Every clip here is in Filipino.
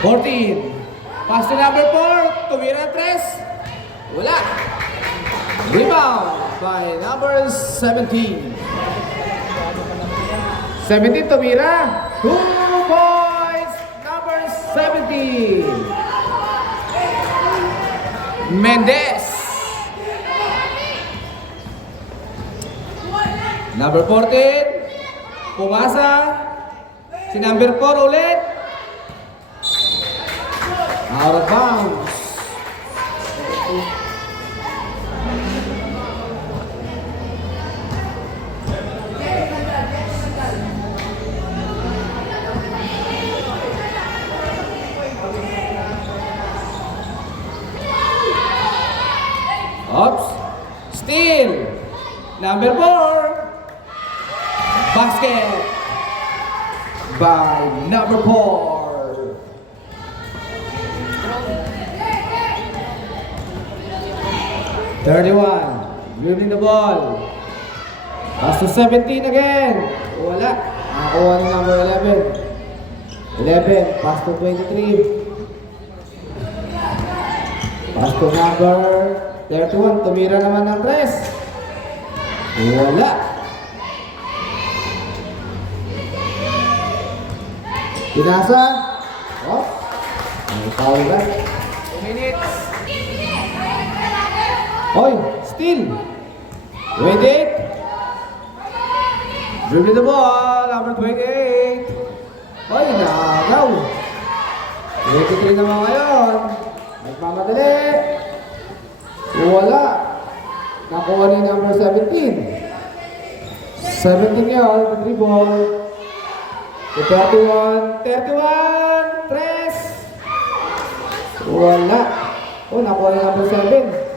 14. Pass to number 4. Tumira 3. Wala. Rebound by number 17. 17 tumira. 2 points. Number 17. Mendez. Number 14. Pumasa. Si number 4 ulit. Out of bounds. Oops. Steal. Number 4. Basket. By number 4. 31. Dribbling the ball. Pass to 17 again. Wala. Nakakuha ni number 11. 11. Pass to 23. Pass to number 31. Tumira naman ng 3. Wala. Pinasa. Oh. May foul ba? 2 minutes. Oy, steal. 28. Dribbling the ball, number 28. Oy, nagaw. 23 naman ngayon. Nagmamadali. Wala. Nakuha ni number 17. 17 yun, the 3 ball. 31. 31. 3. Wala. Oh, nakuha ni number 7.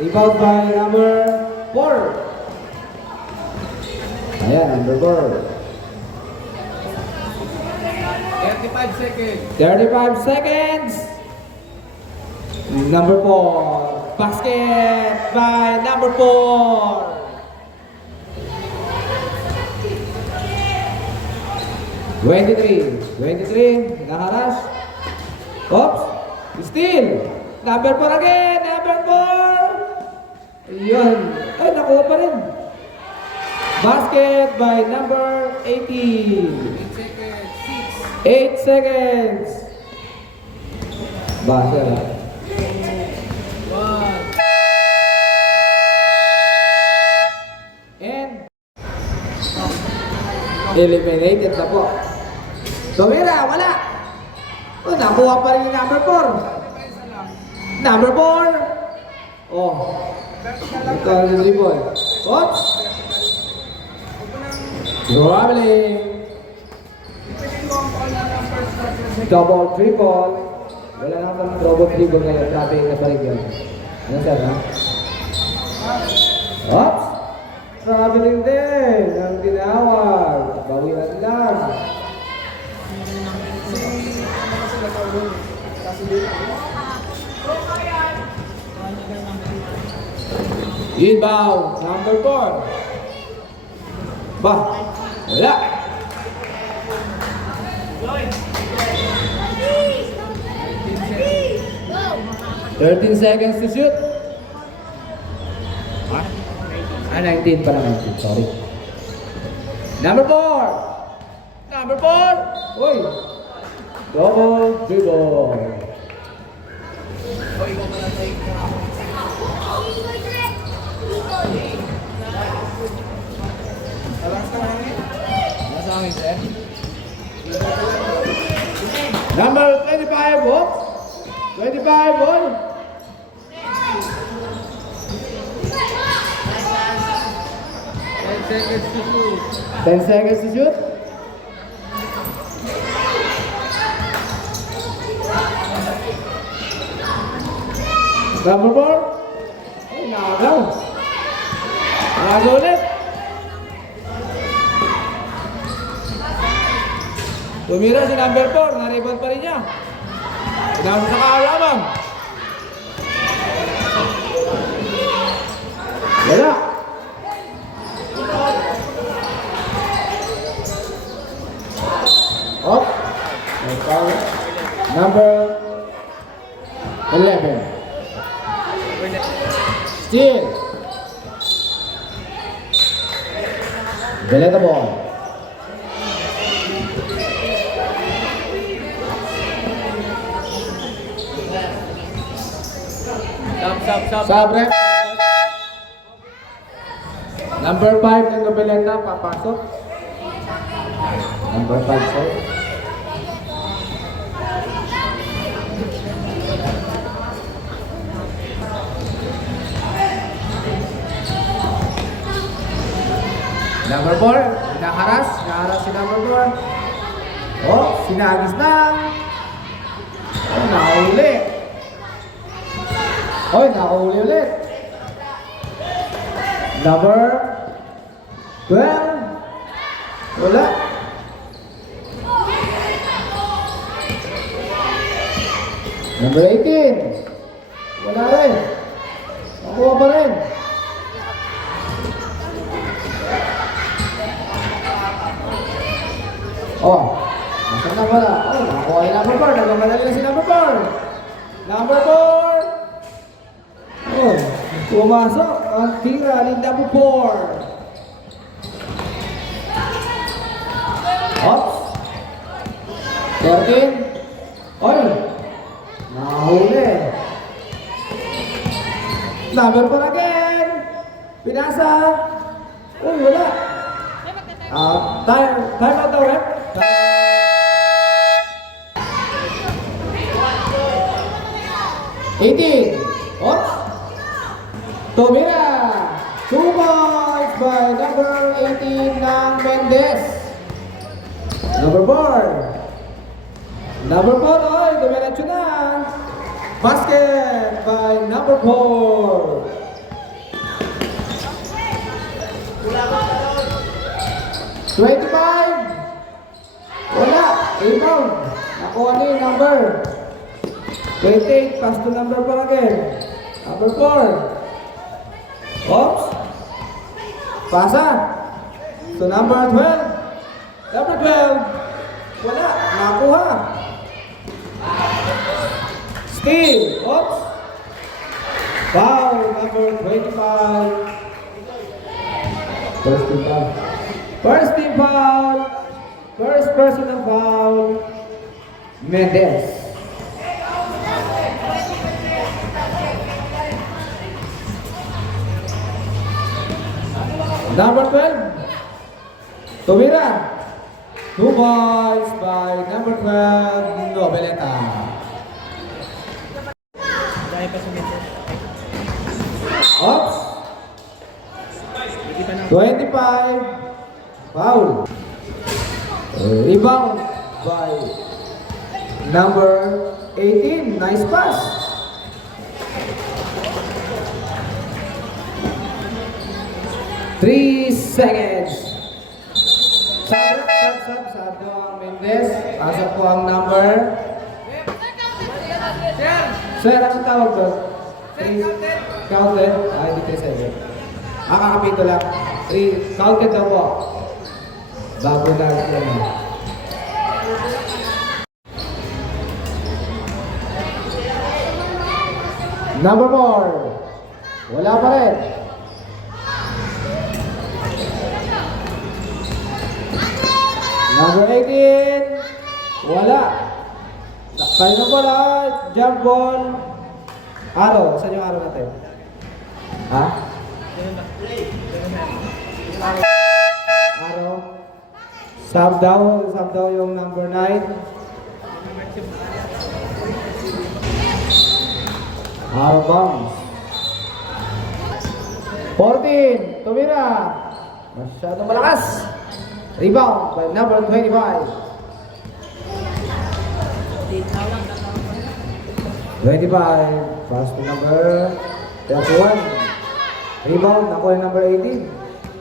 Rebound by number 4. Ayan, number 4. 35 seconds. 35 seconds. Number 4. Basket by number 4. 23. Nakarush. Oops. Steal. Number 4 again. Number 4. Yun. Ay, nakuha pa rin. Basket by number 18. 8 seconds. Basa. 1. And eliminated na po. Tumira, wala. Oh, nakuha pa rin yung number 4. Number 4. Oh. Ito ang dribble. Oops. Traveling. Double dribble. Wala na akong double dribble ngayon. Traveling na balik yun. Ano sir, ha? Oops. Traveling din. Ang tinawag. Bawian lang. Inbound, number 4. Ba, wala. 13 seconds to shoot. Ha? 19 pa naman. Sorry. Number 4. Number 4. Uy. Double dribble. Number 25, oh. 25, oh. 10 seconds to shoot. 10 seconds to shoot. Number 4. Ay, nagaw. Nagaw ulit. Tumira si number 4. Na-rebound pa rin niya. Pinawag sa kaalamang. Wala. Up. May power. Number 11. Steal. Veleta ball. Stop. Sabre. Number 5 ng Nobeleta, papasok. Number 5, sir. Number 4, hinaharas si number 4. Oh, sinagis na. Oh, nakahuli. Oh, nakahuli ulit. Number 12. Wala. Number 18. Wala rin. Nakuha pa rin. Oh, nasaan na wala? Oh, nakakuha yung number 4. Nagmamadali na si number 4. Number 4. Oh, pumasok ang tira ni number 4. Oops. 13. Oy, nahuli. Number 4 again. Pinasa. Oh, wala. Time out daw, rep. 18. Oops. Tumira. 2 points by number 18 ng Mendez. Number 4. Number 4, oy, dumiretso na. Basket by number 4. $25. Wala. Rebound. Nakuha niya yung number. 28. Pass to number 4 again. Number 4. Oops. Pasa. To number 12. Number 12. Wala. Nakuha. Steal. Oops. Foul. Number 25. First team foul. First team foul. First personal foul. Mendez. Number 12. Tumira. 2 points by number 12, Nobeleta. Oops. 25. Foul. Rebound by number 18. Nice pass. Three seconds. Sab po ang Mendez. Pasok po ang number. Sir, anong tawag doon? Counted? Ay, hindi 3-7. Kakapito lang. 3, counted daw po. Bago na yan. Number 4. Wala pa rin. Number 18. Wala. Tayo na pala. Jump ball. Araw. Saan yung araw natin? Ha? Araw. Sub daw yung number 9. Araw bounce. 14. Tumira. Masyadong malakas. Rebound by number 25. 25. Pass to number 31. Rebound. Ako yung number 18.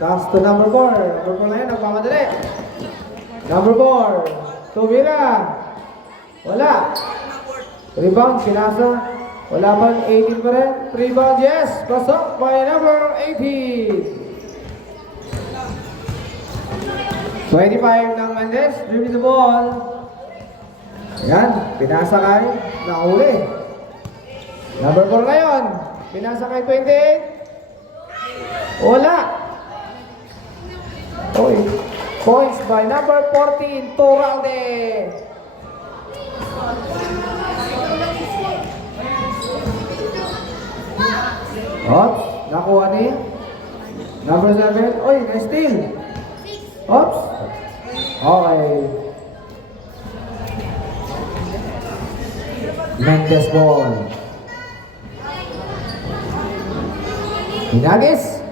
Pass to number 4. Number 4 na yun. Nagpamadali. Number 4. Tumira. Wala. Rebound. Pinasa. Wala pa 18 pa rin. Rebound. Yes. Pasok by number 18. 25 ng Mendez. Dribbling the ball. Yan, pinasakay, nahuli. Number 4 ngayon, pinasakay 28. Wala. Oy, points by number 14, Turalde. Oops, nakuha ni number 7. Oy, na-steal. Oops. Okay. Mendes ball. Hinagis.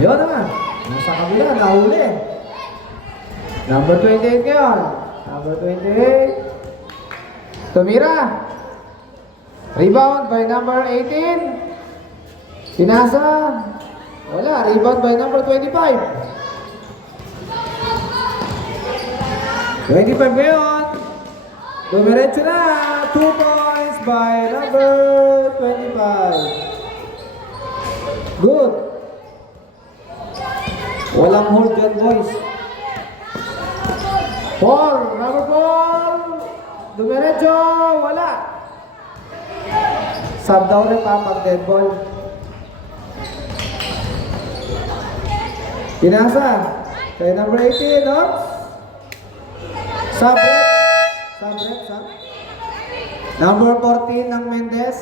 Yun na. Nasa kabila, nahuli. Number 28 ngayon. Number 28. Tumira. Rebound by number 18. Pinasa. Wala. Rebound by number 25. 25 ngayon. Dumiretso na. 2 points by number 25. Good. Walang hold dyan, boys. 4. Number 4. Dumiretso. Wala. Sub daw rin pa pag dead ball. Pinasa. Kaya number 18, no? Sub. Sub. Number 14 ng Mendes.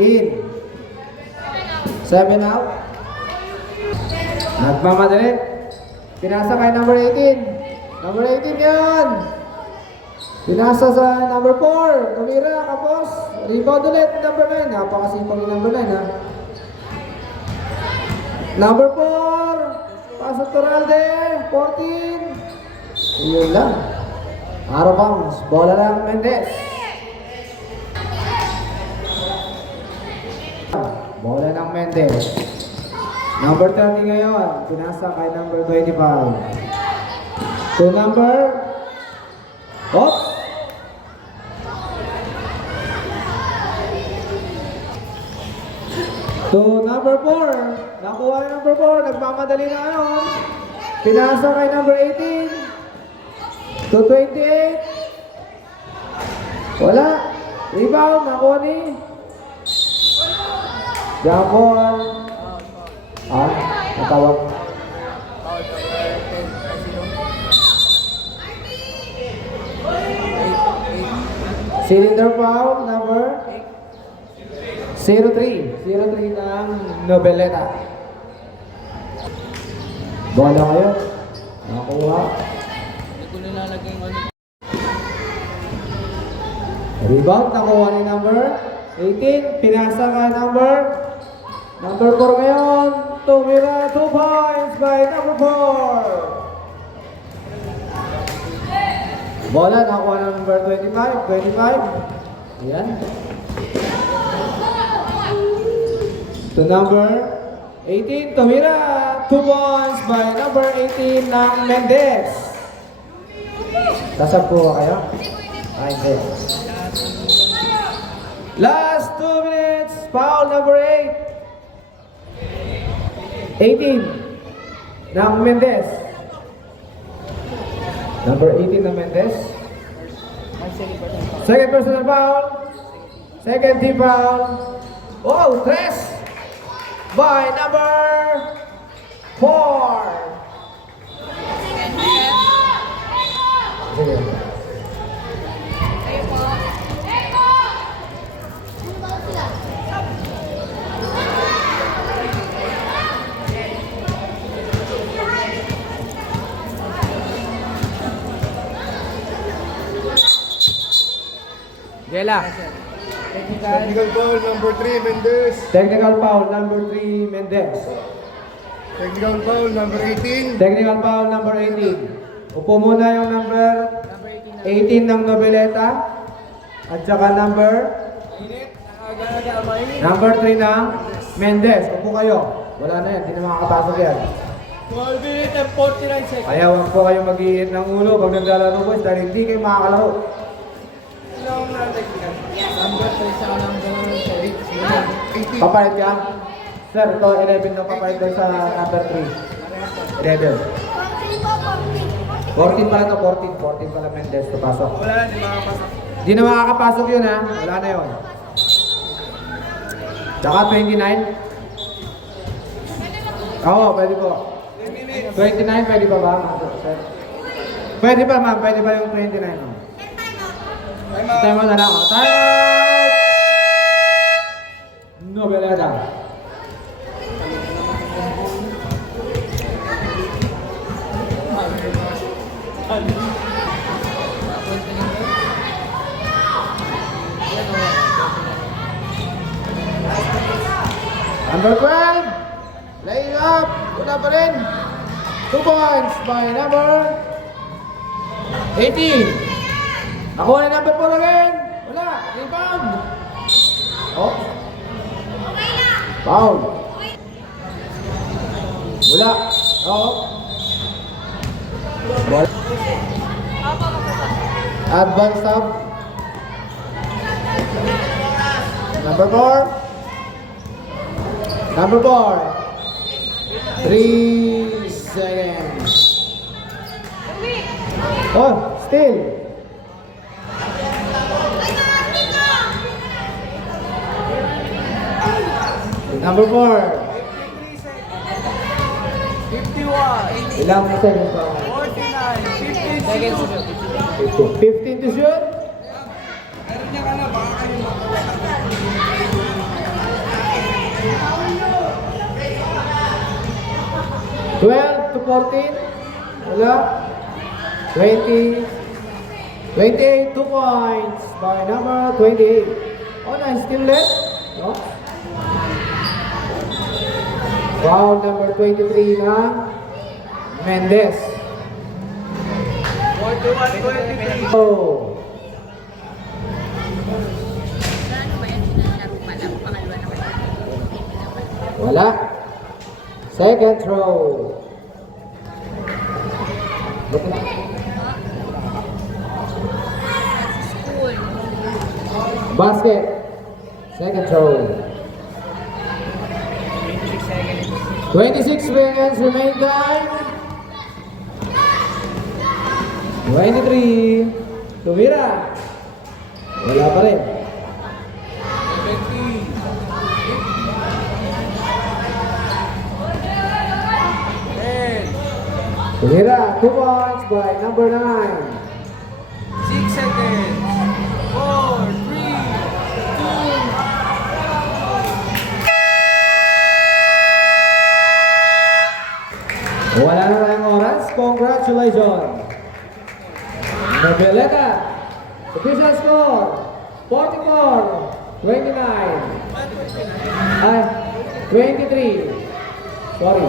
In. 7 out. Nagmamadali. Pinasa kay number 18. Number 18 yan. Pinasa sa number 4. Tumira, kapos. Rebound ulit, number 9. Napakasipag yung number 9, ha. Number 4. Pasok Turalde. 14. Yun lang. Out of bounds. Bola lang Mendes. Bola ng Mendes. Number 30 ngayon. Pinasa kay number 25. To number... Oops! To number 4. Nakuha yung number 4. Nagmamadali na ngayon. Pinasa kay number 18. To 28. Wala. Rebound. Nakuha ni... Jump ball. Natawag. Cylinder foul number 03. 03 ng Nobeleta. Bola kayo. Nakuha. Hindi ko nilalagay yung ano. Rebound. Nakuha ni number 18. Pinasa ka number 4 ngayon. Tumira 2 points by number 4. Bola, nakuha ng number 25. 25. Ayan. To number 18. Tumira 2 points by number 18 ng Mendes. Sasab po kayo? Ay, hindi. Last 2 minutes. Foul number 8. 18 ng Mendes. Number 18 ng Mendes. Second personal foul. Second team foul. Oh, 3 by number 4. Sige. Jela. Technical foul number 3, Mendes. Technical foul number 3, Mendes. Technical foul number 18. Technical foul number 18. Upo muna yung number 18 ng Nobeleta. At saka number 3 ng Mendes. Upo kayo. Wala na yan, hindi na makakapasok yan. 12 minutes and 49 seconds. Kaya huwag po kayo mag-iit ng ulo pag naglalaro boys dahil hindi kayo makakalaro. Number 3 sa number 8. Papalit ka? Sir, ito 11 na papalit doon sa number 3. 11. 14 pala to, 14. 14 pala Mendez to pasok. Wala na, di makapasok. Di na makakapasok yun ha. Wala na yun. Tsaka 29. Oo, pwede po. 29, pwede pa ba? Pwede pa ma'am, pwede pa yung 29. Oh. Time out na lang. Oh. Time out! Nobeleta. Number 12, laying up, wala pa rin. 2 points by number 18. Ako na number 4 again. Wala, rebound. Oh. Foul. Wala. Oh. Ball. Advance up. Number 4. Number 4. 3 seconds. Oh, still. Number 4. 51, Ilang seconds pa? 49, 50 seconds. 15 to shoot. Meron niya ka na, baka kayo makakita. 12 to 14. Wala. 20. 28, 2 points by number 28. Oh, nice. Still left. No? Foul number 23 na Mendez. 41, 23. Oh. Wala. Second throw. Look at basket. Second throw. 26 seconds remain time. 23. Tumira. Wala pa rin. 10, Tumira. 2 points by number 9. 6 seconds. 4, 3, 2. Wala na tayong oras. Congratulations. Nobeleta. Official score. 44. 29. Ay, 23. Sorry.